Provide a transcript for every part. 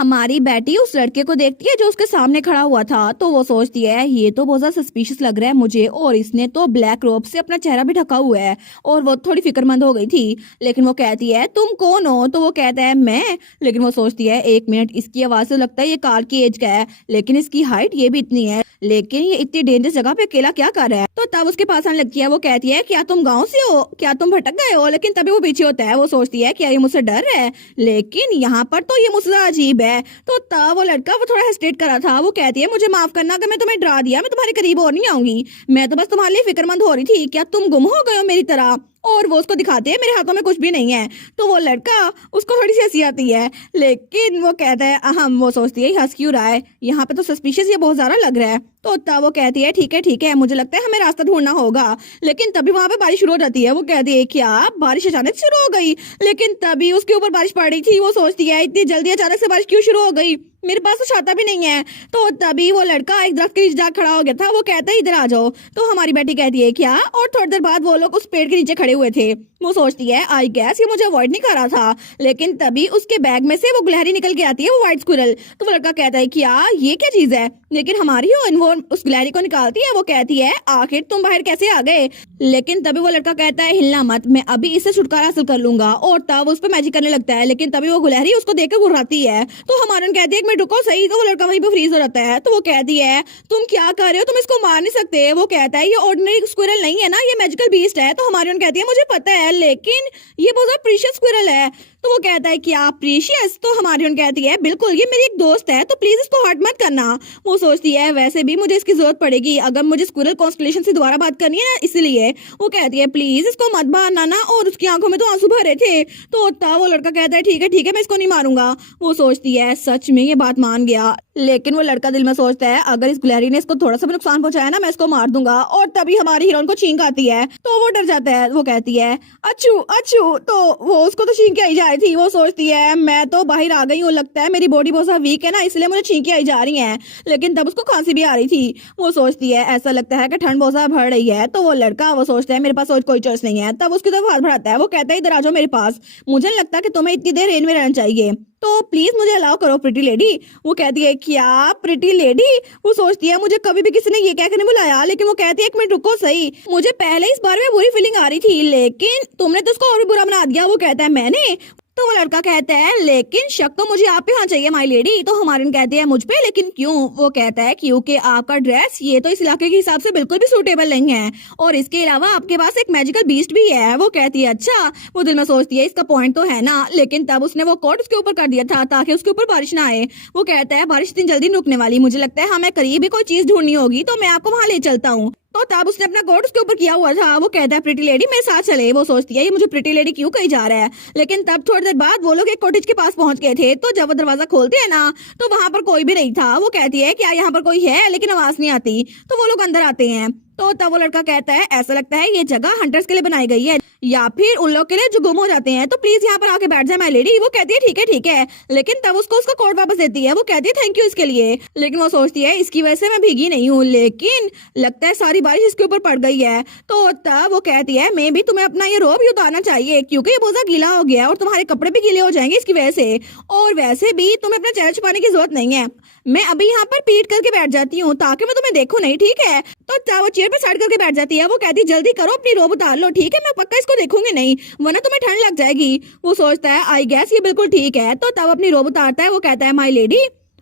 हमारी बेटी उस लड़के को देखती है जो उसके सामने खड़ा हुआ था, तो वो सोचती है ये तो बहुत ज्यादा सस्पिशियस लग रहा है मुझे, और इसने तो ब्लैक रोब से अपना चेहरा भी ढका हुआ है। और वो थोड़ी फिक्रमंद हो गई थी। लेकिन वो कहती है तुम कौन हो, तो वो कहता है मैं। लेकिन वो सोचती है एक मिनट, इसकी आवाज से लगता है ये कार्ल की एज का है, लेकिन इसकी हाइट ये भी इतनी है, लेकिन ये इतनी डेंजरस जगह पे अकेला क्या कर रहा है। तो तब उसके पास आने लगती है। वो कहती है क्या तुम गाँव से हो, क्या तुम भटक गए हो। लेकिन तभी वो पीछे होता है। वो सोचती है क्या ये मुझसे डर रहा है, लेकिन यहाँ पर तो ये मुझसे अजीब है। तो तब वो लड़का वो थोड़ा हेस्टेट कर रहा था। वो कहती है मुझे माफ करना अगर मैं तुम्हें डरा दिया, मैं तुम्हारे करीब और नहीं आऊंगी, मैं तो बस तुम्हारे लिए फिक्रमंद हो रही थी, क्या तुम गुम हो गए हो मेरी तरह। और वो उसको दिखाते हैं मेरे हाथों में कुछ भी नहीं है। तो वो लड़का उसको थोड़ी सी हंसी आती है, लेकिन वो कहता है अहम, वो सोचती है हंस क्यों रहा है, यहाँ पे तो सस्पिशियस ये बहुत ज्यादा लग रहा है। तो तब वो कहती है ठीक है, मुझे लगता है हमें रास्ता ढूंढना होगा। लेकिन तभी वहां पे बारिश शुरू हो जाती है। वो कहती है क्या बारिश अचानक शुरू हो गई, लेकिन तभी उसके ऊपर बारिश पड़ रही थी। वो सोचती है इतनी जल्दी अचानक से बारिश क्यों शुरू हो गई, मेरे पास तो छाता भी नहीं है। तो तभी वो लड़का एक दरख्त के नीचे जाकर खड़ा हो गया था। वो कहता है इधर आ जाओ। तो हमारी बेटी कहती है क्या, और थोड़ी देर बाद वो लोग उस पेड़ के नीचे खड़े हुए थे। वो सोचती है आई गैस ये मुझे अवॉइड नहीं कर रहा था। लेकिन तभी उसके बैग में से वो गुलहरी निकल के आती है, वो व्हाइट स्क्विरल। तो वो लड़का कहता है क्या ये क्या चीज है। लेकिन हमारी हीरोइन वो उस गुलहरी को निकालती है। वो कहती है आखिर तुम बाहर कैसे आ गए। लेकिन तभी वो लड़का कहता है हिलना मत, मैं अभी इससे छुटकारा हासिल कर लूंगा। और तब उस पर मैजिक करने लगता है। लेकिन तभी वो गुलहरी उसको देखकर घुराती है। तो हमारे कहती है एक मिनट रुको सही। तो वो लड़का वहीं पे फ्रीज हो जाता है। तो वो कहती है तुम क्या कर रहे हो, तुम इसको मार नहीं सकते। वो कहता है ये ऑर्डिनरी स्क्विरल नहीं है ना, ये मैजिकल बीस्ट है। तो हमारी कहती है मुझे पता है, लेकिन ये बहुत ज्यादा प्रीशियस स्क्विरल है। तो वो कहता है क्या प्रीशियस। तो हमारी कहती है बिल्कुल, ये मेरी एक दोस्त है, तो प्लीज इसको हर्ट मत करना। वो सोचती है वैसे भी मुझे इसकी जरूरत पड़ेगी अगर मुझे स्क्विरल कॉन्स्टलेशन से दोबारा बात करनी है ना, इसलिए। वो कहती है प्लीज इसको मत मारना ना। और उसकी आंखों में तो आंसू भरे थे। तो तब वो लड़का कहता है ठीक है मैं इसको नहीं मारूंगा। वो सोचती है सच में ये बात मान गया। लेकिन वो लड़का दिल में सोचता है अगर इस गुलहरी ने इसको थोड़ा सा भी नुकसान पहुंचाया ना, मैं इसको मार दूंगा। और तभी हमारी हीरोइन को छींक आती है। तो वो डर जाता है। वो कहती है अच्छू अच्छू। तो वो उसको तो छींके आई जा रही थी। वो सोचती है मैं तो बाहर आ गई हूँ, लगता है मेरी बॉडी बहुत ज्यादा वीक है ना, इसलिए मुझे छींके आई जा रही है। लेकिन तब उसको खांसी भी आ रही थी। वो सोचती है ऐसा लगता है कि ठंड बहुत ज्यादा बढ़ रही है। तो वो लड़का वो सोचता है मेरे पास और कोई चॉइस नहीं है। तब उसकी तरफ हाथ बढ़ाता है। वो कहता है इधर आ जाओ मेरे पास, मुझे नहीं लगता कि तुम्हें इतनी देर रेंज में रहना चाहिए, तो प्लीज मुझे अलाउ करो प्रिटी लेडी। वो कहती है क्या प्रिटी लेडी। वो सोचती है मुझे कभी भी किसी ने ये कहकर नहीं बुलाया। लेकिन वो कहती है एक मिनट रुको सही, मुझे पहले इस बारे में बुरी फीलिंग आ रही थी, लेकिन तुमने तो उसको और भी बुरा बना दिया। वो कहता है मैंने। तो वो लड़का कहता है लेकिन शक तो मुझे आप पे होना चाहिए माय लेडी। तो हमारे कहते हैं मुझ पे, लेकिन क्यों। वो कहता है क्योंकि आपका ड्रेस ये तो इस इलाके के हिसाब से बिल्कुल भी सूटेबल नहीं है, और इसके अलावा आपके पास एक मैजिकल बीस्ट भी है। वो कहती है अच्छा। वो दिल में सोचती है इसका पॉइंट तो है ना, लेकिन तब उसने वो कोट उसके ऊपर कर दिया था ताकि उसके ऊपर बारिश ना आए। वो कहता है बारिश इतनी जल्दी नहीं रुकने वाली, मुझे लगता है हमें करीब ही कोई चीज ढूंढनी होगी, तो मैं आपको वहां ले चलता हूँ। तो तब उसने अपना कोट उसके ऊपर किया हुआ था। वो कहता है प्रिटी लेडी मेरे साथ चले। वो सोचती है ये मुझे प्रिटी लेडी क्यों कही जा रहा है। लेकिन तब थोड़ी देर बाद वो लोग एक कॉटेज के पास पहुंच गए थे। तो जब वो दरवाजा खोलते हैं ना, तो वहां पर कोई भी नहीं था। वो कहती है क्या यहाँ पर कोई है, लेकिन आवाज नहीं आती। तो वो लोग अंदर आते हैं। तो तब वो लड़का कहता है ऐसा लगता है ये जगह हंटर्स के लिए बनाई गई है, या फिर उन लोग के लिए जो गुम हो जाते हैं, तो प्लीज यहाँ पर आके बैठ जाए माय लेडी। वो कहती है ठीक है। लेकिन तब उसको उसका कोट वापस देती है। वो कहती है थैंक यू इसके लिए। लेकिन वो सोचती है इसकी वजह से मैं भीगी नहीं हूँ, लेकिन लगता है सारी बारिश इसके ऊपर पड़ गई है। तो तब वो कहती है मे भी तुम्हें अपना ये रोब ही उतारना चाहिए, क्योंकि ये बहुत ज्यादा गीला हो गया है और तुम्हारे कपड़े भी गीले हो जाएंगे इसकी वजह से। और वैसे भी तुम्हें अपना चेहरा छुपाने की जरूरत नहीं है, मैं अभी यहाँ पर पीट करके बैठ जाती हूँ ताकि मैं तुम्हें देखूं नहीं, ठीक है। तो वो चेयर पे साइड करके बैठ जाती है। वो कहती जल्दी करो अपनी रोब उतार लो, ठीक है, मैं पक्का इसको देखूंगी नहीं, वरना तुम्हें ठंड लग जाएगी। वो सोचता है आई गैस ये बिल्कुल ठीक है। तो तब अपनी रोब उतारता है। वो कहता है माय लेडी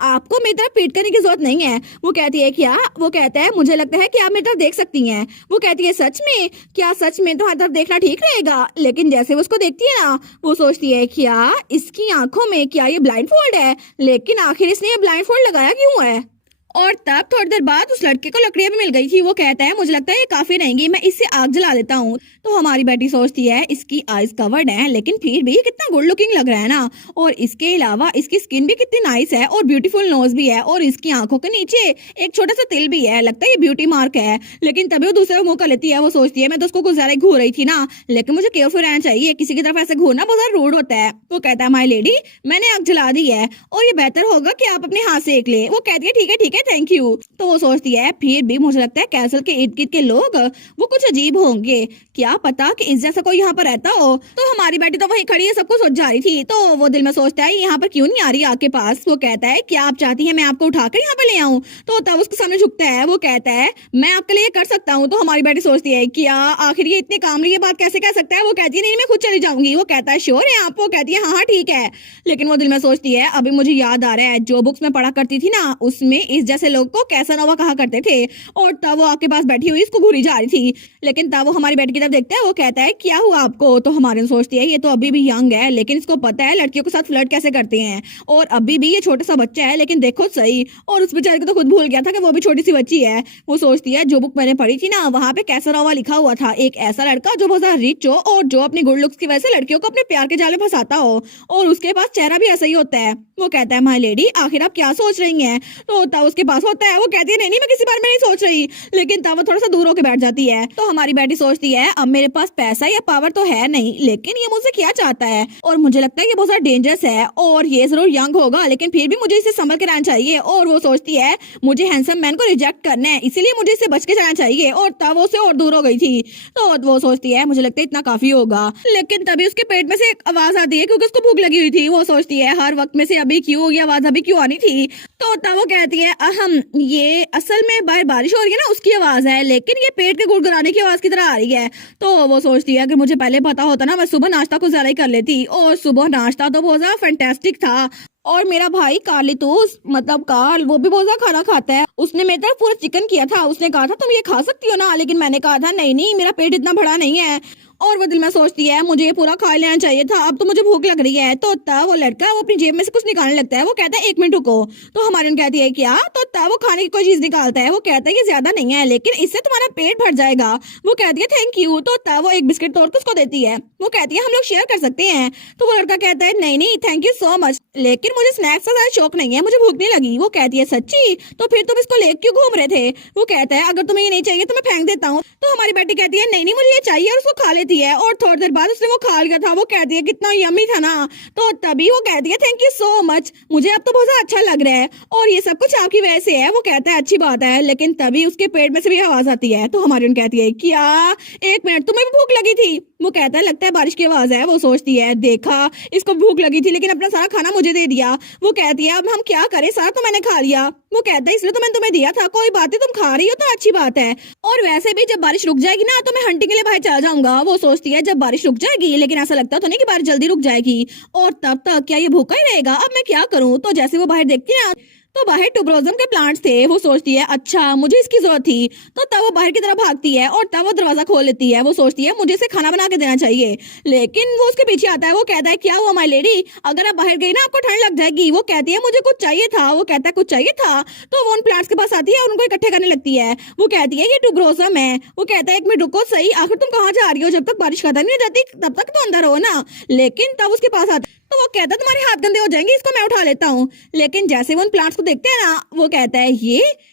आपको मेरी तरफ पीट करने की जरूरत नहीं है। वो कहती है क्या। वो कहता है मुझे लगता है कि आप मेरी तरफ देख सकती हैं। वो कहती है सच में, क्या सच में तुम्हारी तरफ देखना ठीक रहेगा। लेकिन जैसे वो उसको देखती है ना, वो सोचती है क्या इसकी आंखों में क्या ये ब्लाइंड फोल्ड है, लेकिन आखिर इसने ये ब्लाइंड फोल्ड लगाया क्यों है। और तब थोड़ी देर बाद उस लड़के को लकड़ियां भी मिल गई थी। वो कहता है मुझे लगता है ये काफी रहेंगी, मैं इससे आग जला देता हूँ। तो हमारी बेटी सोचती है इसकी आईज कवर्ड है, लेकिन फिर भी कितना गुड लुकिंग लग रहा है ना, और इसके अलावा इसकी स्किन भी कितनी नाइस है और ब्यूटीफुल नोज भी है, और इसकी आंखों के नीचे एक छोटा सा तिल भी है, लगता है ये ब्यूटी मार्क है। लेकिन तभी वो दूसरे मुंह कर लेती है। वो सोचती है मैं तो उसको कुछ ज्यादा घूर रही थी ना, लेकिन मुझे केयरफुल रहना चाहिए, किसी की तरफ ऐसे घूरना बहुत ज्यादा रूड होता है। वो कहता है माय लेडी मैंने आग जला दी है और ये बेहतर होगा कि आप अपने हाथ से सेक ले। वो कहती है ठीक है थैंक यू। तो वो सोचती है फिर भी मुझे लगता है कैसल के इर्द गिर्द के लोग वो कुछ अजीब होंगे, क्या पता कि इस जैसा कोई यहाँ पर रहता हो। तो हमारी बेटी तो वहीं खड़ी है, सबको सोच जा रही थी। तो वो दिल में सोचता है यहाँ पर क्यों नहीं आ रही आपके पास। वो कहता है क्या आप चाहती है मैं आपको उठाकर यहाँ पे ले आऊँ। तो तब उसके सामने झुकता है, वो कहता है मैं आपके लिए कर सकता हूँ। तो हमारी बेटी सोचती है क्या आखिर ये इतने कामली ये बात कैसे कह सकता है। वो कहती है नहीं मैं खुद चली जाऊंगी। वो कहता है श्योर है आप। वो कहती है हाँ ठीक है। लेकिन वो दिल में सोचती है अभी मुझे याद आ रहा है जो बुक्स में पढ़ा करती थी ना उसमें इस जैसे लोग को कैसानोवा कहा करते थे। और तब वो आपके पास बैठी हुई इसको घूरी जा रही थी। लेकिन तब वो हमारी बेटी की तरफ देखता है, वो कहता है क्या हुआ आपको। तो हमारे सोचती है ये तो अभी भी यंग है लेकिन इसको पता है लड़कियों के साथ फ्लर्ट कैसे करते हैं। और अभी भी ये छोटा सा बच्चा है लेकिन देखो सही। और उस बेचारे को तो खुद भूल गया था कि वो भी छोटी सी बच्ची है। वो सोचती है जो बुक मैंने पढ़ी थी ना वहाँ पे कैसानोवा लिखा हुआ था, एक ऐसा लड़का जो बहुत ज्यादा रिच हो और जो अपनी गुड लुक्स की वजह से लड़कियों को अपने प्यार के जाल में फंसाता हो और उसके पास चेहरा भी ऐसा ही होता है। वो कहता है माय लेडी आखिर आप क्या सोच रही हैं। तो तब उसके पास होता है, वो कहती है नहीं मैं किसी बारे में नहीं सोच रही। लेकिन तब वो थोड़ा सा दूर होकर बैठ जाती है। तो हमारी बेटी सोचती है अब मेरे पास पैसा या पावर तो है नहीं लेकिन ये मुझसे क्या चाहता है और मुझे लगता है ये बहुत ज्यादा डेंजरस है और ये जरूर यंग होगा लेकिन फिर भी मुझे इसे संभल के रहना चाहिए। और वो सोचती है मुझे हैंडसम मैन को रिजेक्ट करना है इसीलिए मुझे इससे बच के जाना चाहिए। और तब वो से और दूर हो गई थी। तो वो सोचती है मुझे लगता है इतना काफी होगा। लेकिन तभी उसके पेट में से एक आवाज आती है क्योंकि उसको भूख लगी हुई थी। वो सोचती है हर वक्त में से अभी क्यों ये आवाज अभी क्यों आनी थी। तो तब वो कहती है अहम ये असल में बाहर बारिश हो रही है ना उसकी आवाज है लेकिन ये पेट के गुड़गुड़ाने की आवाज की तरह आ रही है। तो वो सोचती है अगर मुझे पहले पता होता ना मैं सुबह नाश्ता कुछ ज्यादा ही कर लेती। और सुबह नाश्ता तो बहुत ज्यादा फैंटास्टिक था। और मेरा भाई कार्लितोस मतलब कार्ल वो भी बहुत ज्यादा खाना खाता है। उसने मेरी तरफ पूरा चिकन किया था। उसने कहा था तुम ये खा सकती हो ना लेकिन मैंने कहा था नहीं नहीं मेरा पेट इतना बड़ा नहीं है। और वो दिल में सोचती है मुझे ये पूरा खा लेना चाहिए था, अब तो मुझे भूख लग रही है। तो तब वो लड़का वो अपनी जेब में से कुछ निकालने लगता है। वो कहता है एक मिनट रुको। तो हमारे कहती है क्या। तो तब वो खाने की कोई चीज निकालता है। वो कहता है ये ज्यादा नहीं है लेकिन इससे तुम्हारा पेट भर जाएगा। वो कहती है थैंक यू। तो तब वो एक बिस्किट तोड़ के उसको देती है। वो कहती है हम लोग शेयर कर सकते हैं। तो वो लड़का कहता है नहीं नहीं थैंक यू सो मच लेकिन मुझे स्नैक्स का ज्यादा शौक नहीं है, मुझे भूख नहीं लगी। वो कहती है सच्ची। तो फिर तुम इसको ले क्यों घूम रहे थे। वो कहता है अगर तुम्हें ये नहीं चाहिए तो मैं फेंक देता हूँ। तो हमारी बेटी कहती है नहीं नहीं मुझे ये चाहिए और उसको खा लेती है। और थोड़ी देर बाद उसने वो खा लिया था। वो कहती है कितना यम्मी था ना। तो तभी वो कहती है थैंक यू सो मच मुझे अब तो बहुत अच्छा लग रहा है और ये सब कुछ आपकी वजह से है। वो कहता है अच्छी बात है। लेकिन तभी उसके पेट में से भी आवाज आती है। तो हमारी कहती है क्या एक मिनट तुम्हें भी भूख लगी थी। वो कहता है लगता है बारिश की आवाज है। वो सोचती है देखा इसको भूख लगी थी लेकिन अपना सारा खाना मुझे दे दिया। वो कहती है अब हम क्या करें सारा तो मैंने खा लिया। वो कहता है इसलिए तो मैंने तुम्हें दिया था, कोई बात नहीं तुम खा रही हो तो अच्छी बात है। और वैसे भी जब बारिश रुक जाएगी ना तो मैं हंटिंग के लिए बाहर चला जाऊंगा। वो सोचती है जब बारिश रुक जाएगी लेकिन ऐसा लगता तो नहीं कि बारिश जल्दी रुक जाएगी। और तब तक क्या ये भूखा ही रहेगा, अब मैं क्या करूं। तो जैसे वो बाहर देखती है ना तो बाहर ट्यूबरोजम के प्लांट्स थे। वो सोचती है अच्छा मुझे इसकी जरूरत थी। तो तब वो बाहर की तरफ भागती है और तब वो दरवाजा खोल लेती है। वो सोचती है मुझे इसे खाना बना के देना चाहिए। लेकिन वो उसके पीछे आता है। वो कहता है क्या हुआ माय लेडी अगर आप बाहर गई ना आपको ठंड लग जाएगी। वो कहती है मुझे कुछ चाहिए था। वो कहता है कुछ चाहिए था। तो वो उन प्लांट्स के पास आती है और उनको इकट्ठे करने लगती है। वो कहती है ये ट्यूबरोजम है। वो कहता है एक मिनट रुको सही आखिर तुम कहाँ जा रही हो, जब तक बारिश खत्म नहीं हो जाती तब तक तो अंदर हो ना। लेकिन तब उसके पास आता तो वो कहता है तुम्हारे हाथ गंदे हो जाएंगे इसको मैं उठा लेता हूँ। लेकिन जैसे वो उन प्लांट्स को देखते हैं ना वो कहता है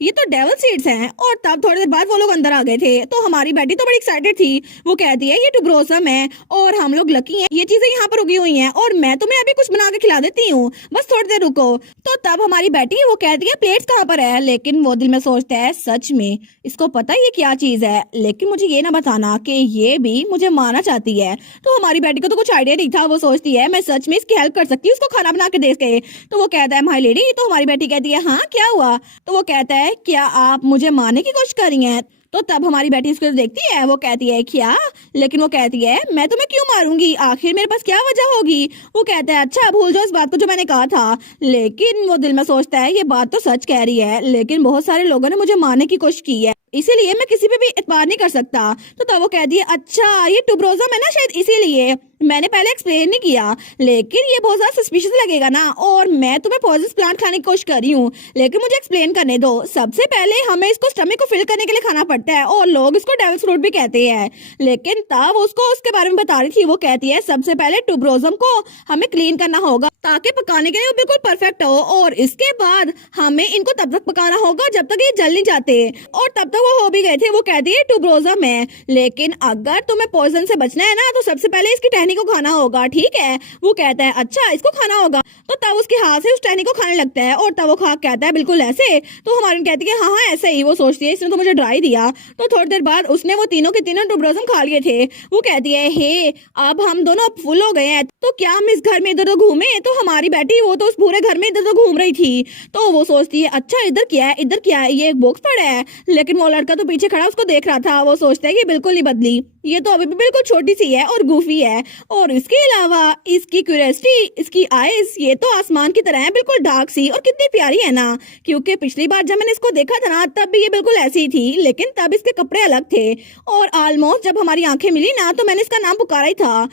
ये तो डेविल सीड्स हैं। और तब थोड़ी देर बाद वो लोग अंदर आ गए थे। तो हमारी बेटी तो बड़ी एक्साइटेड थी। वो कहती है ये ट्यूबरोसम है और हम लोग लकी हैं, ये चीजें यहाँ पर उगी हुई हैं और मैं तुम्हें अभी कुछ बना के खिला देती हूँ, बस थोड़ी देर रुको। तो तब हमारी बेटी वो कहती है प्लेट्स कहाँ पर है। लेकिन वो दिल में सोचता है सच में इसको पता है ये क्या चीज है लेकिन मुझे ये ना बताना कि ये भी मुझे मारना चाहती है। तो हमारी बेटी को तो कुछ आइडिया नहीं था। वो सोचती है मैं सच में इसकी हेल्प कर सकती हूँ, उसको खाना बना के दे के। तो वो कहता है माय लेडी। तो हमारी बेटी कहती है हाँ क्या हुआ। तो वो कहता है क्या आप मुझे मारने की कोशिश कर रही हैं। तो तब हमारी बेटी उसको देखती है। वो कहती है क्या। लेकिन वो कहती है मैं तुम्हें क्यों मारूंगी, आखिर मेरे पास क्या वजह होगी। वो कहता है अच्छा भूल जाओ इस बात को जो मैंने कहा था। लेकिन वो दिल में सोचता है ये बात तो सच कह रही है लेकिन बहुत सारे लोगों ने मुझे मारने की कोशिश की है इसीलिए मैं किसी पे भी एतबार नहीं कर सकता। तो तब वो कहती है अच्छा ये ट्यूबरोजम है ना शायद इसीलिए मैंने पहले एक्सप्लेन नहीं किया लेकिन ये बहुत ज्यादा सस्पिशियस लगेगा ना और मैं तुम्हें पॉइजनस प्लांट खाने की कोशिश कर रही हूँ। लेकिन मुझे एक्सप्लेन करने दो। सबसे पहले हमें इसको स्टमक को फिल करने के लिए खाना पड़ता है और लोग इसको डेविल्स फ्रूट भी कहते हैं। लेकिन तब उसको उसके बारे में बता रही थी। वो कहती है सबसे पहले ट्यूबरोजम को हमें क्लीन करना होगा ताकि पकाने के लिए वो बिल्कुल परफेक्ट हो और इसके बाद हमें इनको तब तक पकाना होगा जब तक ये जल नहीं जाते। और तब तक वो हो भी गए थे। वो कहती है ट्यूबरोजम है लेकिन अगर तुम्हें पॉइजन से बचना है ना तो सबसे पहले इसकी टहनी टहनी को खाना होगा, ठीक है। वो कहता है अच्छा इसको खाना होगा, तो तब उसके हाथ से उस टहनी को खाने लगता है और तब वो खा कहता है बिल्कुल ऐसे। तो हमारी कहती है हाँ हाँ ऐसे ही। वो सोचती है इसने तो मुझे ड्राई दिया। तो थोड़ी देर बाद उसने वो तीनों के तीनों टुबरसम खा लिए थे। वो कहती है हे अब हम दोनों फुल हो गए हैं, तो क्या हम इस घर में इधर उधर घूमे। तो हमारी बेटी वो तो उस पूरे घर में इधर उधर घूम रही थी। तो वो सोचती है अच्छा इधर क्या है, इधर क्या है, ये एक बॉक्स पड़ा है। लेकिन वो लड़का तो पीछे खड़ा उसको देख रहा था। वो सोचता है कि बिल्कुल नहीं बदली, ये तो अभी भी बिल्कुल छोटी सी है और गूफी है, और इसके अलावा इसकी क्यूरियोसिटी, इसकी आईज ये तो आसमान की तरह है, बिल्कुल डार्क सी और कितनी प्यारी है ना। क्योंकि पिछली बार जब मैंने इसको देखा था ना तब भी ये बिल्कुल ऐसी ही थी, लेकिन तब इसके कपड़े अलग थे। और ऑलमोस्ट जब हमारी आंखें मिली ना तो मैंने इसका नाम पुकारा ही था,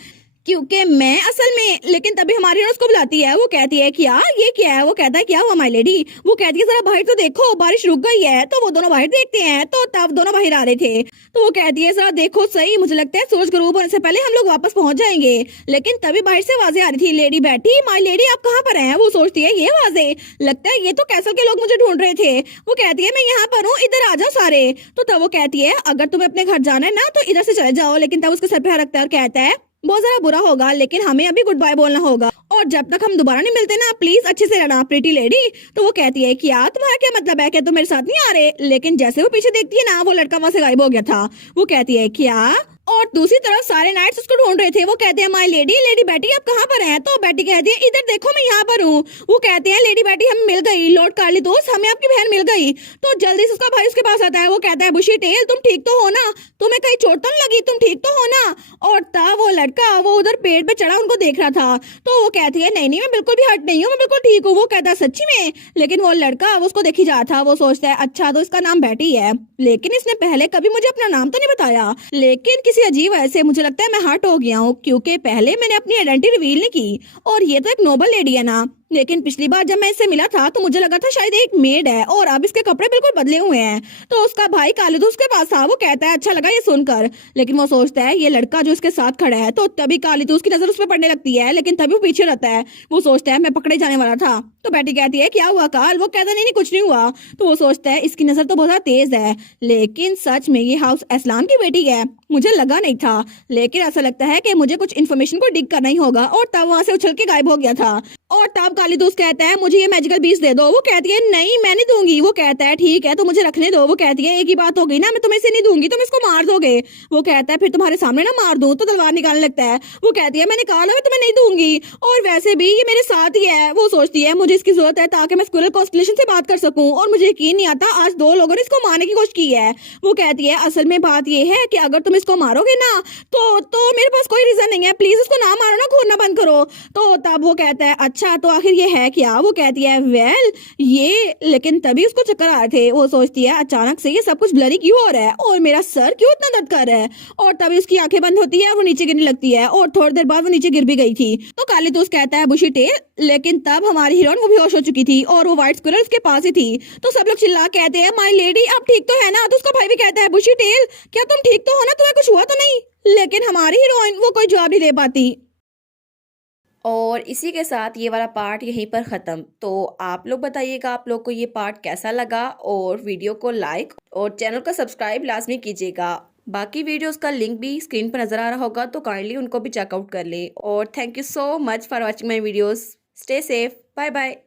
क्योंकि मैं असल में। लेकिन तभी हमारी उसको बुलाती है। वो कहती है क्या ये क्या है। वो कहता है क्या हुआ माय लेडी। वो कहती है जरा बाहर तो देखो बारिश रुक गई है। तो वो दोनों बाहर देखते हैं तो तब दोनों बाहर आ रहे थे। तो वो कहती है जरा देखो सही, मुझे लगता है सूरज गरूब होने से पहले हम लोग वापस पहुंच जाएंगे। लेकिन तभी बाहर से आवाजें आ रही थी, लेडी बैठी माय लेडी आप कहाँ पर हैं। वो सोचती है ये आवाजें, लगता है ये तो कैसल के लोग मुझे ढूंढ रहे थे। वो कहती है मैं यहाँ पर हूँ, इधर आ जाओ सारे। तो तब वो कहती है अगर तुम्हें अपने घर जाना है ना तो इधर से चले जाओ। लेकिन तब उसके सर पे हाथ रखता है और कहता है बहुत ज्यादा बुरा होगा, लेकिन हमें अभी गुड बाय बोलना होगा, और जब तक हम दोबारा नहीं मिलते ना प्लीज अच्छे से रहना प्रीटी लेडी। तो वो कहती है क्या तुम्हारा क्या मतलब है, क्या तुम मेरे साथ नहीं आ रहे। लेकिन जैसे वो पीछे देखती है ना वो लड़का वहां से गायब हो गया था। वो कहती है क्या, और दूसरी तरफ सारे नाइट्स उसको ढूंढ रहे थे। वो कहते हैं माय लेडी, लेडी बैटी आप कहाँ पर हैं। तो बैटी कहती है इधर देखो मैं यहाँ पर हूँ। वो कहते हैं लेडी बैटी हम मिल गई, लॉर्ड कार्ली दोस्त हमें आपकी बहन मिल गई। तो जल्दी से उसका भाई उसके पास आता है। वो कहता है बुशी टेल तुम ठीक तो हो ना, तुम्हें कहीं चोट तो नहीं लगी, तुम ठीक तो हो ना। और तब वो लड़का वो उधर पेड़ पे चढ़ा उनको देख रहा था। तो वो कहती है नहीं नहीं मैं बिल्कुल भी हट नहीं हूँ, मैं बिल्कुल ठीक हूँ। वो कहता है सच्ची में। लेकिन वो लड़का वो उसको देखी जा था। वो सोचता है अच्छा तो इसका नाम बैटी है, लेकिन इसने पहले कभी मुझे अपना नाम तो नहीं बताया। लेकिन किसी अजीब वजह से मुझे लगता है मैं हर्ट हो गया हूँ, क्योंकि पहले मैंने अपनी आइडेंटिटी रिवील नहीं की, और ये तो एक नोबल लेडी है ना। लेकिन पिछली बार जब मैं इससे मिला था तो मुझे लगा था शायद एक मेड है, और अब इसके कपड़े बिल्कुल बदले हुए हैं। तो उसका भाई कालिदूस उसके पास था। वो कहता है अच्छा लगा ये सुनकर। लेकिन वो सोचता है ये लड़का जो इसके साथ खड़ा है। तो तभी कालिदूस की नजर उस पर पड़ने लगती है, लेकिन तभी वो पीछे रहता है। वो सोचता है मैं पकड़े जाने वाला था। तो बेटी कहती है क्या हुआ काल। वो कहता नहीं नहीं कुछ नहीं हुआ। तो वो सोचता है इसकी नजर तो बहुत ज्यादा तेज है, लेकिन सच में ये हाउस असलान की बेटी है, मुझे लगा नहीं था। लेकिन ऐसा लगता है कि मुझे कुछ इन्फॉर्मेशन को डिग करना ही होगा। और तब वहां से उछल के गायब हो गया था। और तब कालिदूस कहता है मुझे ये मैजिकल बीज दे दो। वो कहती है नहीं मैं नहीं दूंगी। वो कहता है ठीक है तो मुझे रखने दो। वो कहती है एक ही बात हो गई ना, मैं तुम्हें इसे नहीं दूंगी, तुम इसको मार दोगे। वो कहता है फिर तुम्हारे सामने ना मार दूं। तो तलवार निकालने लगता है। वो कहती है मैंने कहा ना मैं तुम्हें नहीं दूंगी, और वैसे भी ये मेरे साथ ही है। वो सोचती है मुझे इसकी जरूरत है ताकि मैं स्क्विरल कॉन्स्टेलेशन से बात कर सकूं, और मुझे यकीन नहीं आता आज 2 लोगों ने इसको मारने की कोशिश की है। वो कहती है असल में बात ये है कि अगर तुम इसको मारोगे ना तो मेरे पास कोई रीजन नहीं है, प्लीज उसको ना मारो ना, खून ना बंद करो। तो तब वो कहता है अच्छा तो आखिर ये है क्या। वो कहती है वेल ये, लेकिन तभी उसको चक्कर आ रहे थे। वो सोचती है अचानक से ये सब कुछ ब्लरी क्यों हो रहा है, और मेरा सर क्यों इतना दर्द कर रहा है। और तभी उसकी आंखें बंद होती है, वो नीचे गिरने लगती है, और थोड़ी देर बाद वो नीचे गिर भी गई थी। तो कालिदूस कहता है बुशी टेल, लेकिन तब हमारी हीरोइन वो बेहोश हो चुकी थी, और वो व्हाइट स्क्विरल उसके पास ही थी। तो सब लोग चिल्ला कहते हैं माय लेडी आप ठीक तो है ना। तो उसका भाई भी कहता है बुशी टेल क्या तुम ठीक तो हो ना, तुम्हें कुछ हुआ तो नहीं। लेकिन हमारी हीरोइन वो कोई जवाब नहीं दे पाती। और इसी के साथ ये वाला पार्ट यहीं पर ख़त्म। तो आप लोग बताइएगा आप लोग को ये पार्ट कैसा लगा, और वीडियो को लाइक और चैनल को सब्सक्राइब लाजमी कीजिएगा। बाकी वीडियोस का लिंक भी स्क्रीन पर नज़र आ रहा होगा, तो काइंडली उनको भी चेकआउट कर ले। और thank you so much for watching my videos. Stay safe, bye bye.